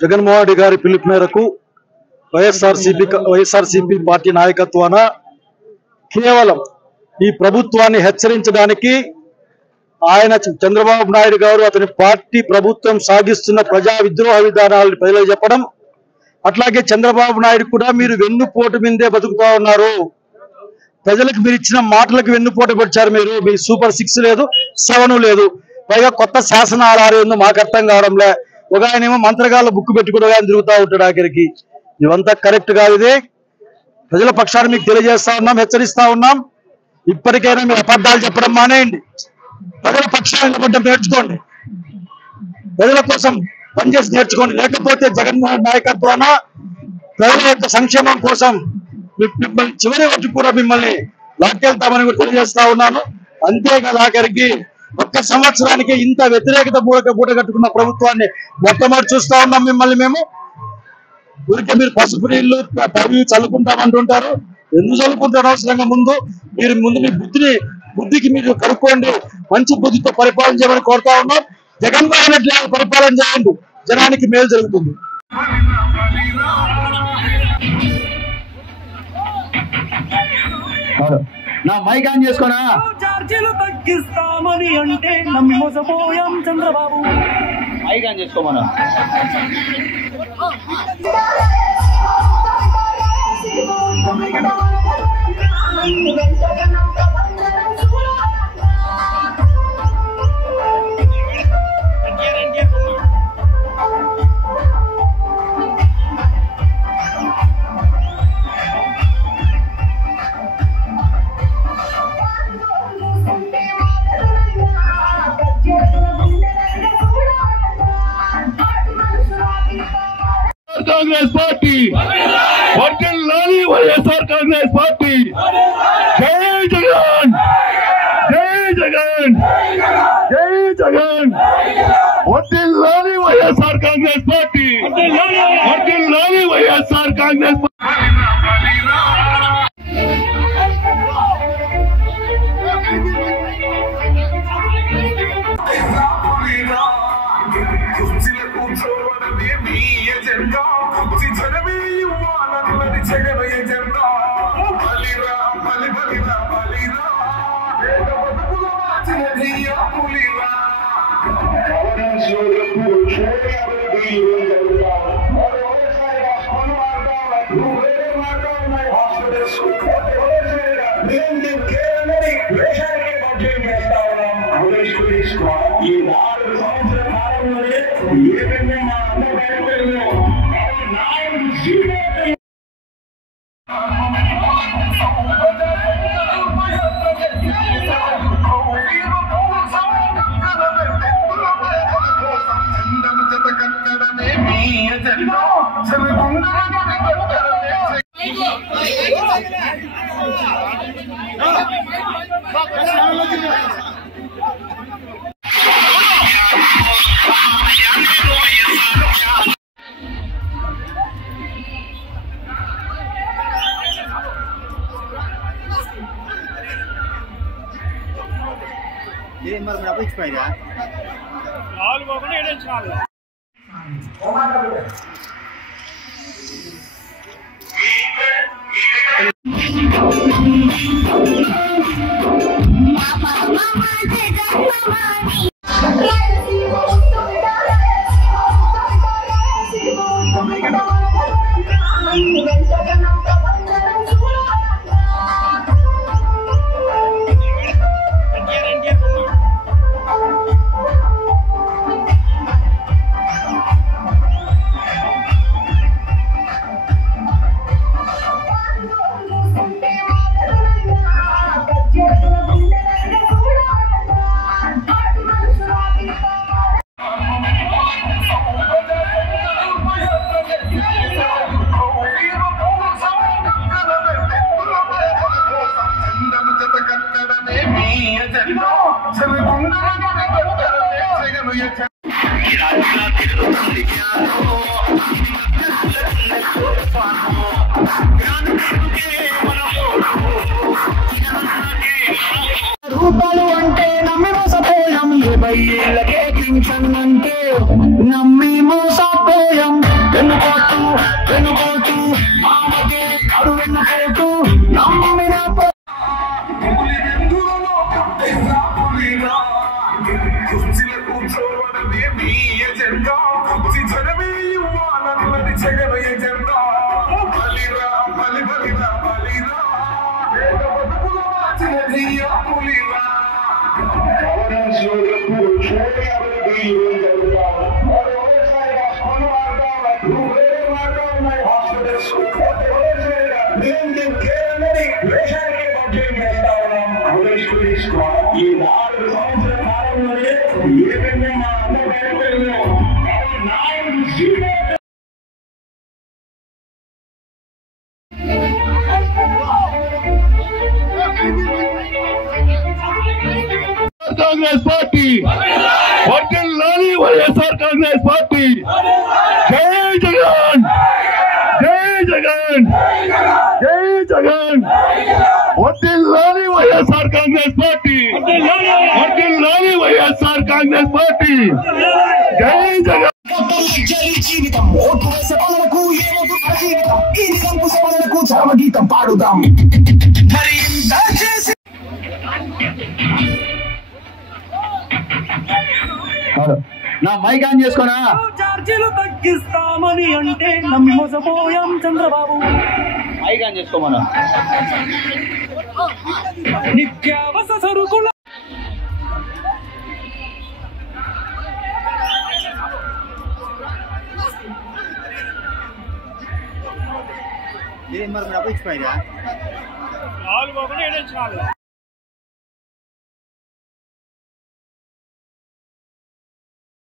జగన్మోహన్ రెడ్డి గారి పిలుపు మేరకు వైఎస్ఆర్సీపీ పార్టీ నాయకత్వాన కేవలం ఈ ప్రభుత్వాన్ని హెచ్చరించడానికి ఆయన చంద్రబాబు నాయుడు గారు అతని పార్టీ ప్రభుత్వం సాగిస్తున్న ప్రజా విద్రోహ విధానాలను ప్రజలకు చెప్పడం, అట్లాగే చంద్రబాబు నాయుడు కూడా మీరు వెన్నుపోటు మీదే బతుకుతా ఉన్నారు, ప్రజలకు మీరు ఇచ్చిన మాటలకు వెన్నుపోటు పడిచారు, మీ సూపర్ 6 లేదు 7 లేదు, పైగా కొత్త శాసనాలు ఏందో మాకు అర్థం కావడంలే, ఒక ఆయనేమో మంత్రగాళ్ళ బుక్ పెట్టుకుని ఆయన తిరుగుతూ ఉంటాడు ఆఖరికి. ఇవంతా కరెక్ట్ కాదు. ఇది ప్రజల పక్షాన్ని మీకు తెలియజేస్తా ఉన్నాం, హెచ్చరిస్తా ఉన్నాం. ఇప్పటికైనా మీరు అబద్ధాలు చెప్పడం మానేయండి, ప్రజల పక్షాన్ని నిలబడ్డం నేర్చుకోండి, ప్రజల కోసం పనిచేసి నేర్చుకోండి. లేకపోతే జగన్మోహన్ నాయకత్వాన ప్రజల యొక్క సంక్షేమం కోసం మిమ్మల్ని చివరి వరకు కూడా మిమ్మల్ని లాక్కెళ్తామని కూడా తెలియజేస్తా ఉన్నాను. అంతేకాదు ఆఖరికి 1 సంవత్సరానికి ఇంత వ్యతిరేకత మూట కట్టుకున్న ప్రభుత్వాన్ని మొట్టమొదటి చూస్తా ఉన్నాం మిమ్మల్ని. మేము ఊరికే మీరు పసుపు నీళ్లు పవి చల్లుకుంటామంటుంటారు, ఎందుకు చల్లుకుంటారు అవసరంగా? ముందు మీ బుద్ధికి మీరు కనుక్కోండి, మంచి బుద్ధితో పరిపాలన చేయమని కోరుతా ఉన్నాం. జగన్మోహన్ రెడ్డి పరిపాలన చేయండి, జనానికి మేలు జరుగుతుంది. నా మైక్ ఆన్ చేసుకోనా? చార్జీలు తగ్గిస్తామని అంటే నమ్మి మోసపోయాం చంద్రబాబు. మైక్ ఆన్ చేసుకోమన్నా. कांग्रेस पार्टी वर्धिल्लाली వైఎస్ఆర్ कांग्रेस पार्टी जय जगन जय जगन जय जगन वर्धिल्लाली వైఎస్ఆర్ कांग्रेस पार्टी वर्धिल्लाली వైఎస్ఆర్ कांग्रेस రూపాలు అంటే నమ్మి మోసపోయాం, ఏళ్ళకే పింఛన్ అంటే నమ్మి మోసపోయాం. వెనుకోటు వెనుకోటు మామకే కడు వెనుకోటు నమ్మిన కూర్చోవడమే మీ ఎజెండా, జనమే ఇవ్వాలన్నది జగన్ ఎజెండా. బలిరా బలి బలిరా బలిరా పేద బతుకుల మార్చిన జియా పులిరా. ఈ 4 సంవత్సరాల కాలంలోనే ఏదైనా మా అమ్మ कांग्रेस पार्टी वर्धिल्लाली వైఎస్ఆర్ कांग्रेस पार्टी जय जगन जय जगन जय जगन वर्धिल्लाली వైఎస్ఆర్ कांग्रेस पार्टी वर्धिल्लाली వైఎస్ఆర్ कांग्रेस पार्टी जय जगन జీవితం ఓటు వేసే పనులకు ఏమో జీవితం ఈ నిజంపు సభలకు చరమగీతం పాడుదాం. మరి ఇంత చేసి నా మైక్ ఆన్ చేసుకోనా? ఛార్జీలు తగ్గిస్తామని అంటే నమ్మి మోసపోయాం చంద్రబాబు. మైక్ ఆన్ చేసుకోమను. నిత్యావసర సరుకుల మరి డబ్బు ఇచ్చిపోయినా